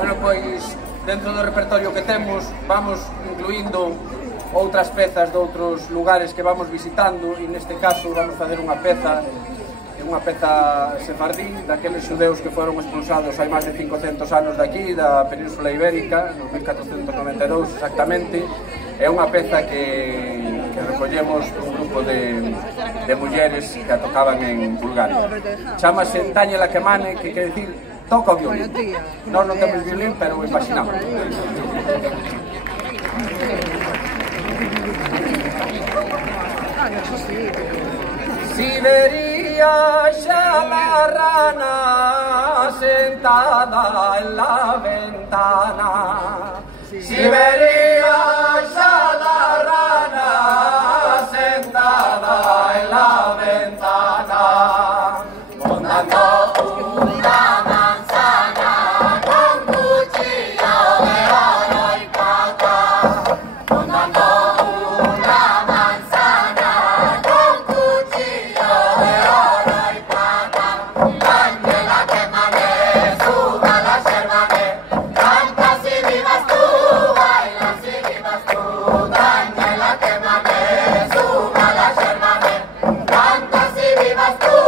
Bueno, pois, dentro do repertorio que temos, vamos incluindo outras pezas de outros lugares que vamos visitando, e neste caso vamos facer unha peza sefardí, daqueles xudeus que foron expulsados hai máis de 500 anos daqui, da Península Ibérica, no 1492 exactamente. É unha peza que recollemos un grupo de mulleres que a tocaban en Bulgaria. Chámase Tañe la que mane, que quer dicir toca o violín. Nós non temos violín, pero imaginamos. Si vería ya la rana sentada en la ventana, si vería ya la rana sentada en la ventana, montando una manzana con cuchillo de oro y plata, montando una manzana con cuchillo de oro y plata, Ángela que mane, suba la yerbané, canta si vivas tú, baila si vivas tú, Ángela que mane, suba la yerbané, canta si vivas tú.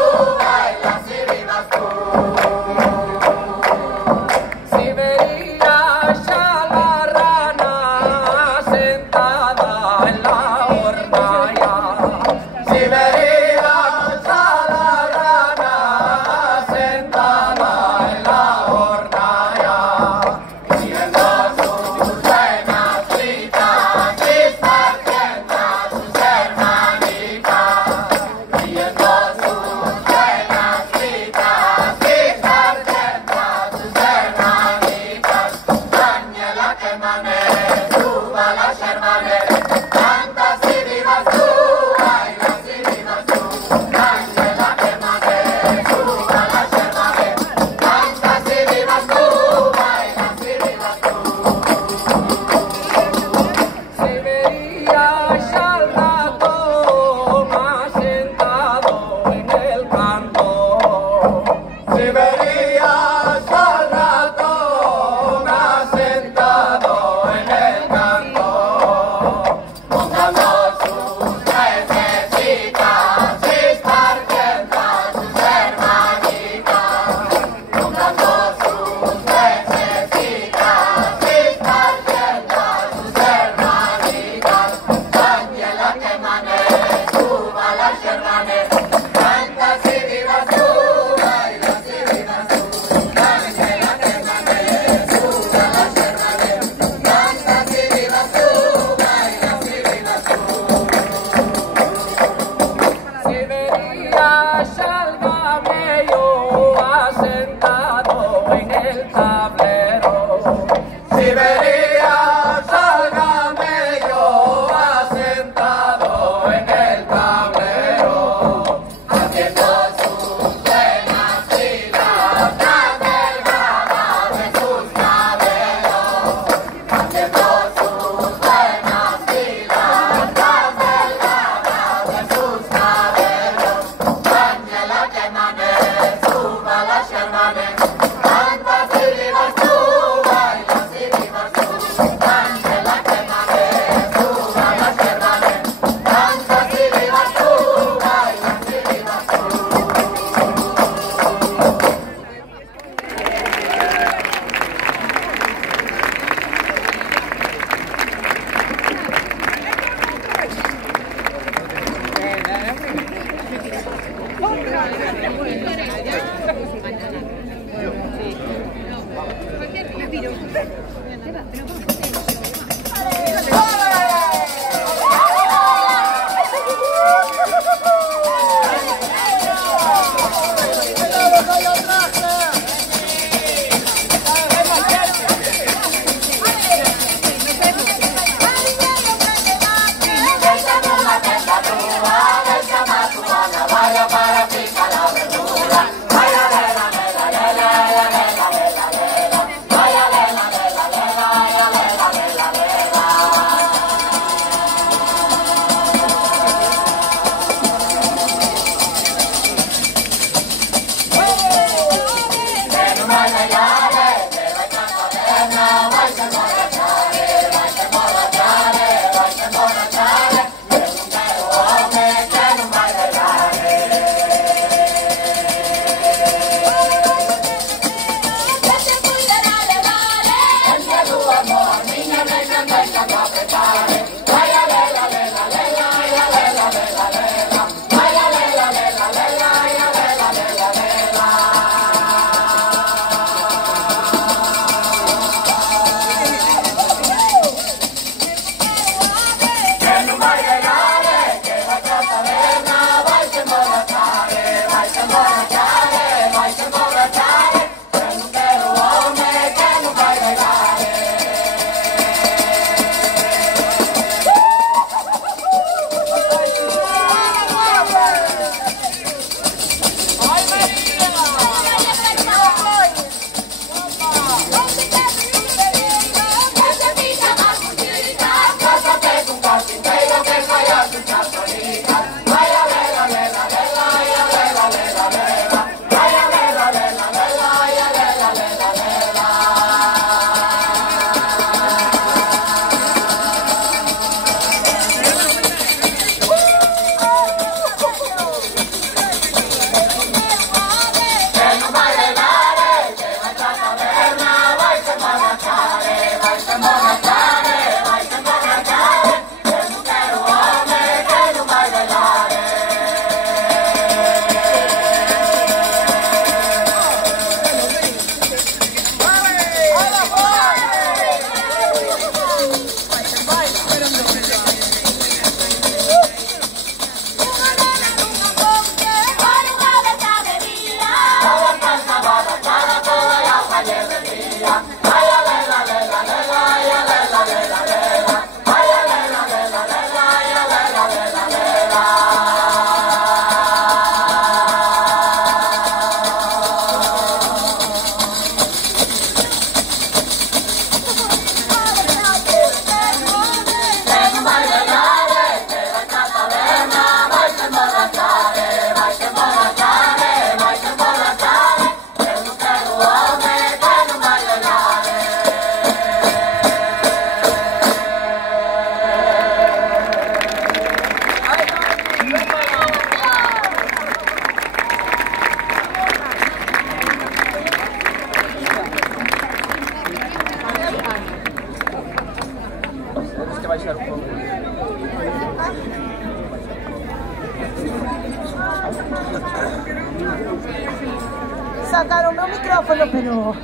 Sacaron o micrófono, pero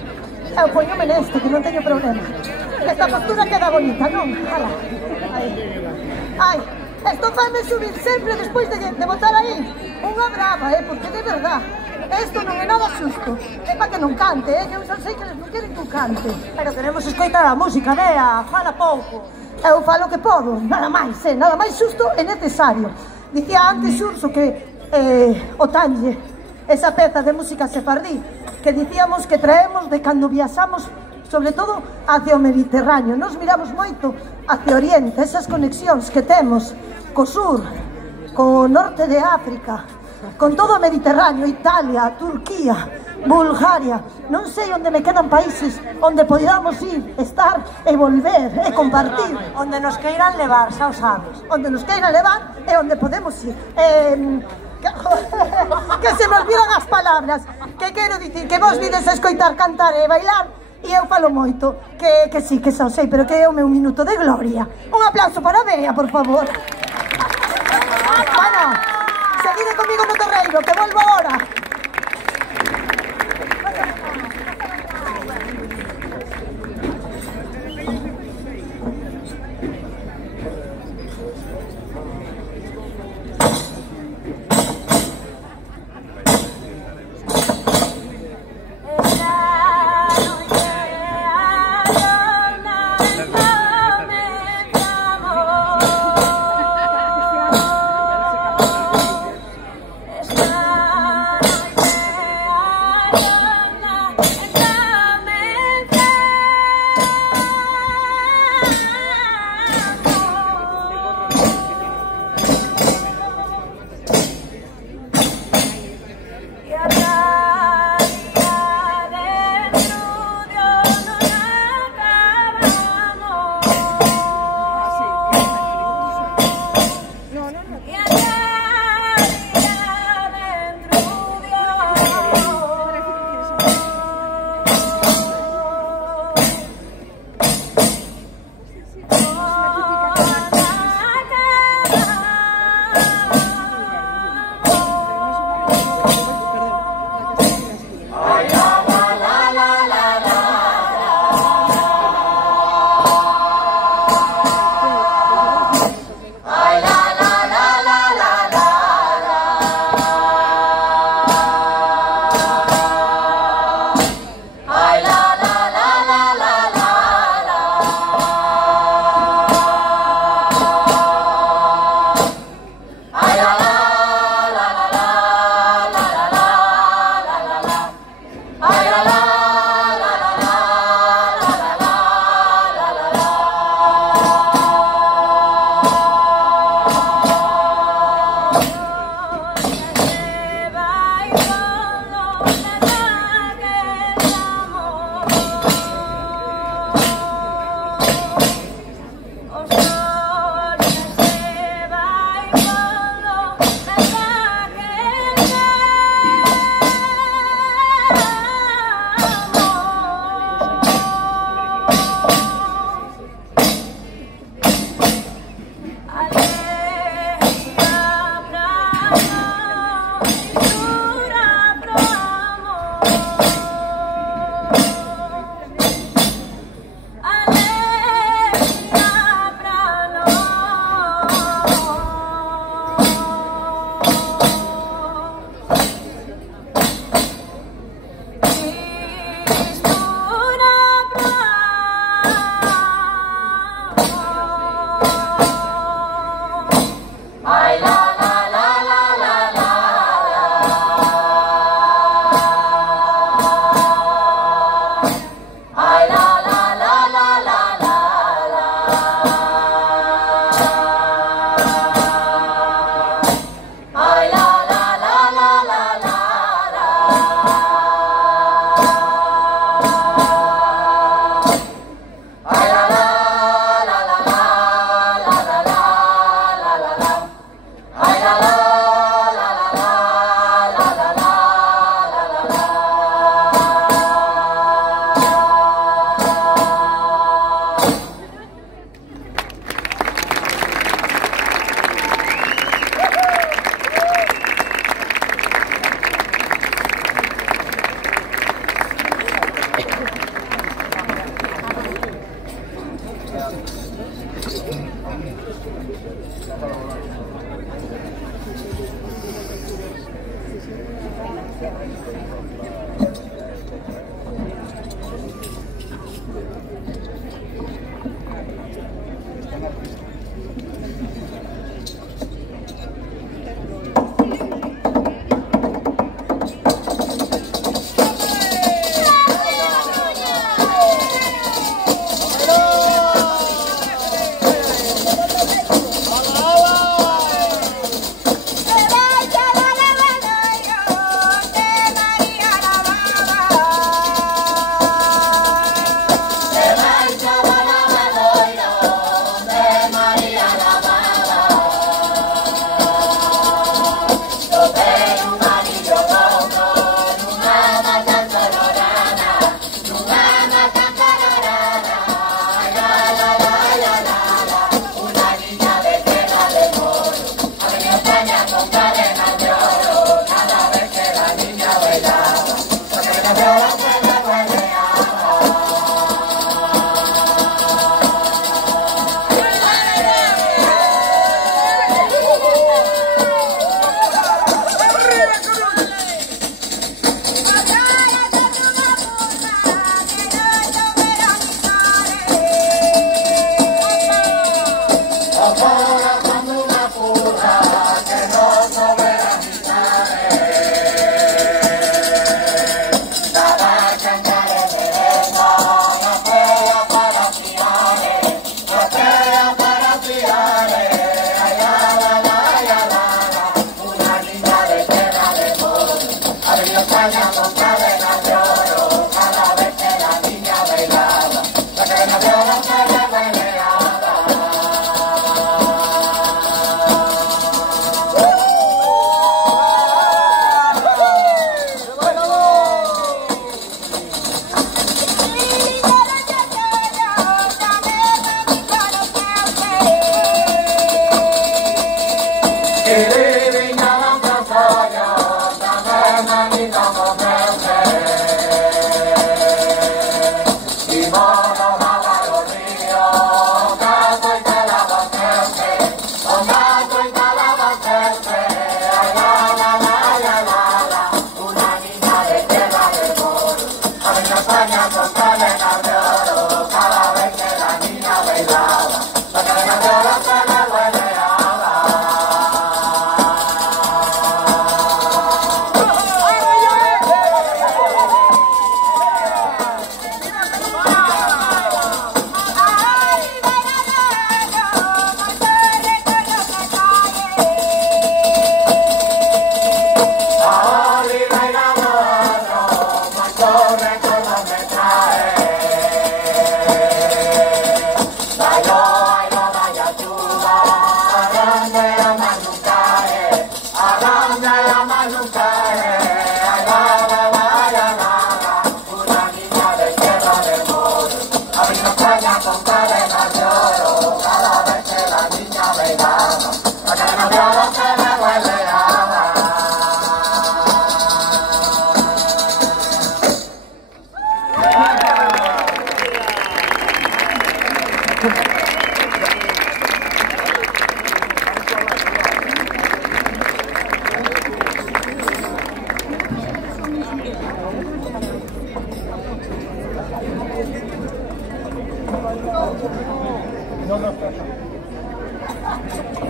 eu poñome neste, que non teño problema. Esta postura queda bonita, non? Ala. Ai, esto faime subir sempre despois de botar aí unha brava, porque de verdad esto non é nada xusto. É para que non cante, que eu xa sei que non queren que eu cante. Pero queremos escoitar a música, Bea, fala pouco. Eu falo que podo, nada máis, nada máis xusto e necesario. Dicía antes Xurso que o Tanje, esa peza de música sefardí, que dicíamos que traemos de cando viaxamos, sobre todo hacia o Mediterráneo. Nos miramos moito hacia Oriente, esas conexións que temos co sur, co norte de África, con todo o Mediterráneo, Italia, Turquía, Bulgaria. Non sei onde me quedan países onde podamos ir, estar e volver e compartir. Onde nos queiran levar, xa o sabes. Onde nos queiran levar e onde podemos ir. Que se me olvidan as palabras. Que quero dicir que vos vides a escoitar, cantar e bailar, e eu falo moito, que sí, que xa o sei, pero que é o meu minuto de gloria. Un aplauso para Bea, por favor. Bueno, seguide comigo no terreiro, que volvo agora.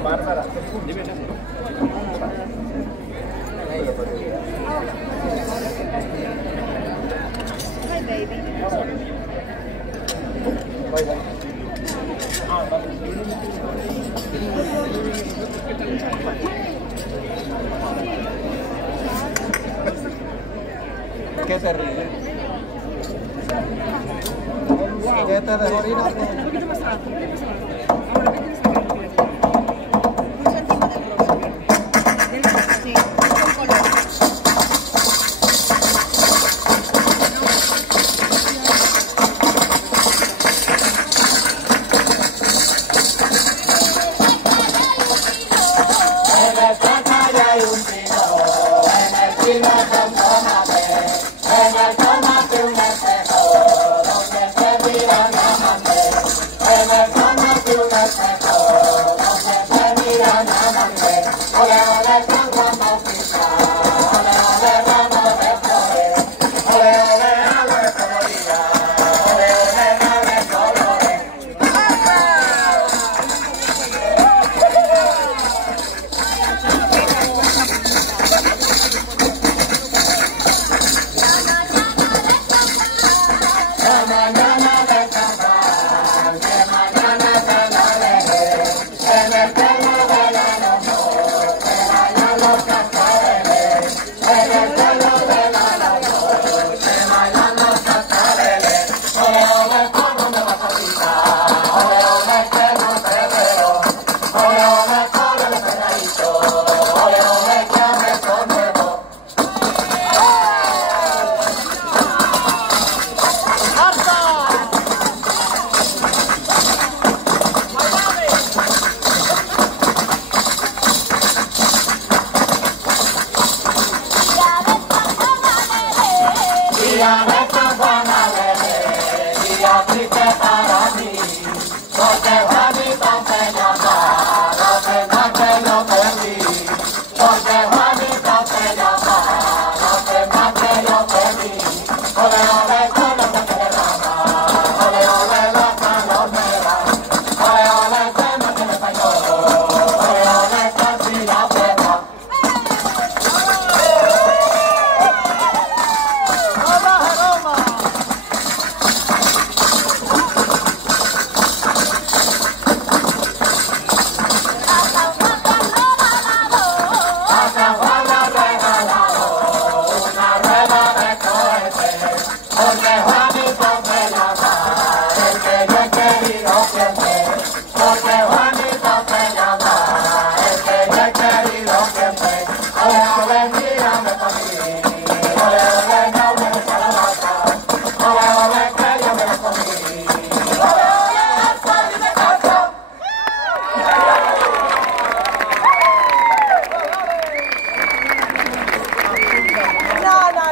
Bárbara, hi baby. ¿Qué te ríes? ¿Qué te dejó ir? Un poquito más abajo. Ahora vete esta cara. Pulsa encima del rostro. Sí, con color. En el tomate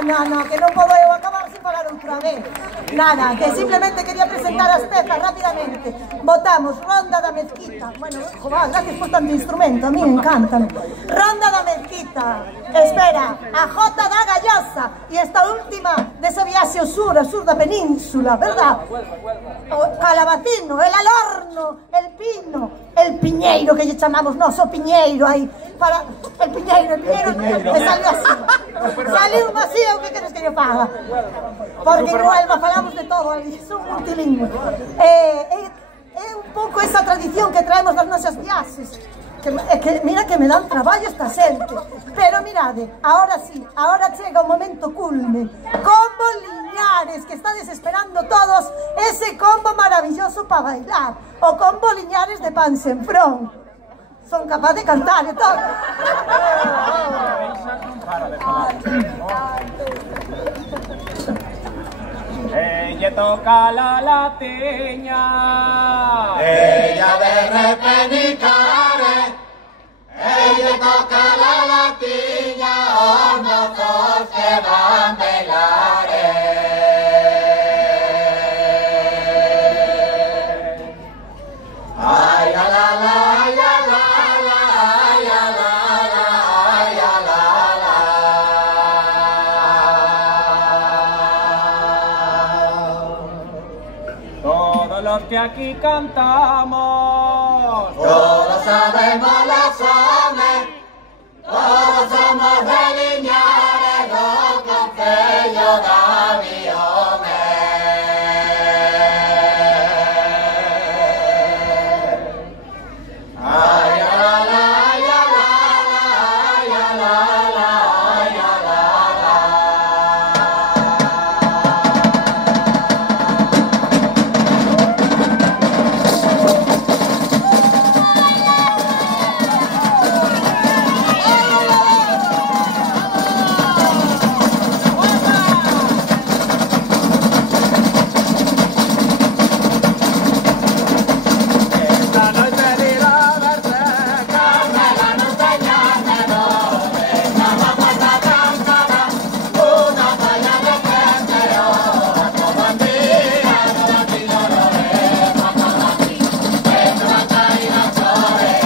no, que non podo eu acabar sin falar outra vez. Nada, que simplemente quería presentar as pezas rápidamente. Votamos Ronda da Mezquita. Bueno, joder, gracias por tanto instrumento, a mí me encantan. Ronda da Mezquita. Espera, a Jota da Gallosa. E esta última dese viaxe ao sur da península, verdad? O Calabacino, el Alorno, el Pino, el Piñeiro, que lle chamamos nós, o Piñeiro aí. Para el Piñeiro, me salió así. Saliu así, o que queres que yo faga? Porque en Huelva falamos de todo ali, son multilingües. É un pouco esa tradición que traemos das nosas viaxes. Que mira que me dan traballo esta xente. Pero mirade, ahora sí, ahora chega o momento culme. Combo Liñares, que está desesperando todos ese combo maravilloso para bailar. O combo Liñares de Pansenfrón. Son capaz de cantar e todo. Ella toca la latiña. Ella de repenicare. Ella toca la latiña. Os mozos que van bailar. Ay, la la la, ay, la la la, ay, la la la, ay, la la la. Todos los que aquí cantamos, Todos sabemos los hombres, todos somos de Liñares, dos concellos da Biome. Ay, la la la, ay, la la la, ay, la la la, ay, la la la. esta noche de ir a verse, Carmela no enseñarme dónde estaba puesta cansada, una falla de frente, otro bandida, toda ti no lo ves, toda ti, que se va a caer las flores.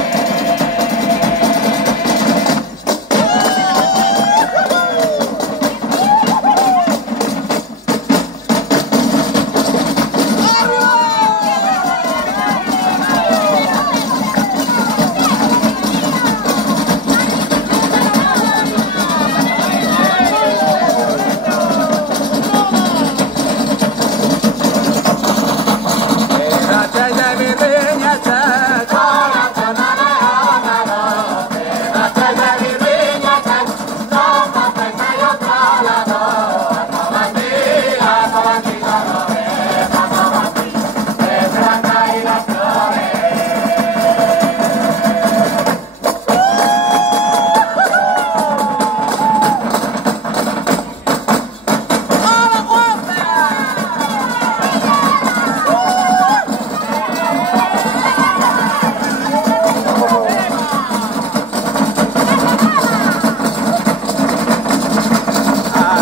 gracias de mi riña, Corazón aleonado, pedazo de mi riña, toma presa y otro lado, toda ti no lo ves, toda ti, que se va a caer las flores.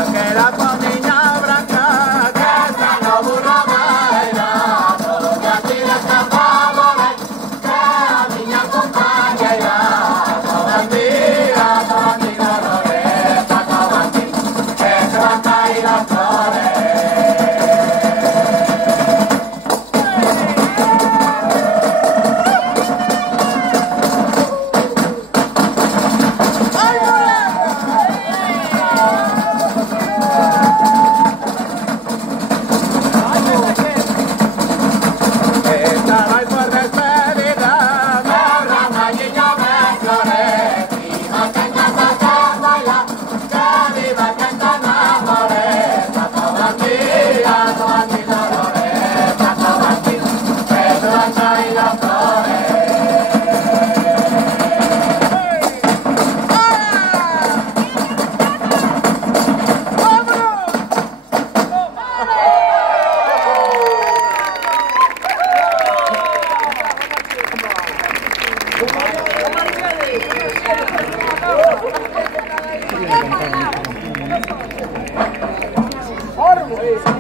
aquella niña branca, Que esta no burra baila, toda ti las cantadores, que a miña compaña irá, toda ti no lo ves, toda ti, que se va a caer las flores. esta no hay por despedida, Perra, niña, me flores, viva que en casa se baila, que viva que te enamores, toda Hey.